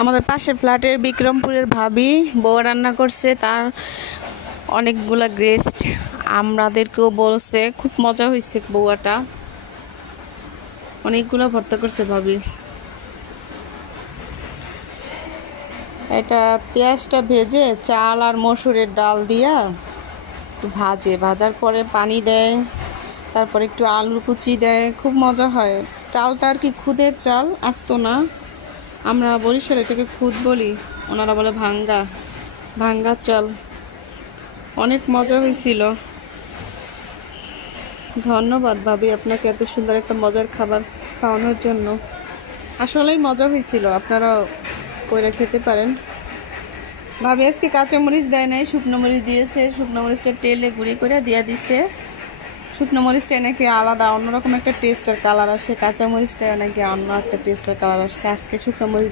আমাদের পাশের ফ্ল্যাটের বিক্রমপুরের ভাবি বউ রান্না করছে, তার অনেকগুলা গেস্ট আমাদেরকেও বলছে, খুব মজা হয়েছে। বউয়াটা অনেকগুলো ভর্তা করছে ভাবি। এটা পেঁয়াজটা ভেজে চাল আর মসুরের ডাল দিয়া ভাজার পরে পানি দেয়, তারপরে একটু আলু কুচি দেয়, খুব মজা হয়। চালটা আর কি খুদের চাল, আস্ত না। আমরা বরিশাল এটাকে খুদ বলি, ওনারা বলে ভাঙ্গা, ভাঙ্গা চাল। অনেক মজা হয়েছিল। ধন্যবাদ ভাবি আপনাকে এত সুন্দর একটা মজার খাবার খাওয়ানোর জন্য। আসলেই মজা হয়েছিল, আপনারা কইরা খেতে পারেন। ভাবি আজকে কাঁচামরিচ দেয় নাই, শুকনো মরিচ দিয়েছে। শুকনো মরিচটা তেলে গুঁড়ি করে দিয়ে দিছে। শুকনো মরিচটা নাকি আলাদা অন্যরকম একটা টেস্ট আর কালার আসে, কাঁচামরিচটা নাকি অন্য একটা টেস্ট আর কালার আসছে। আজকে শুকনো মরিচ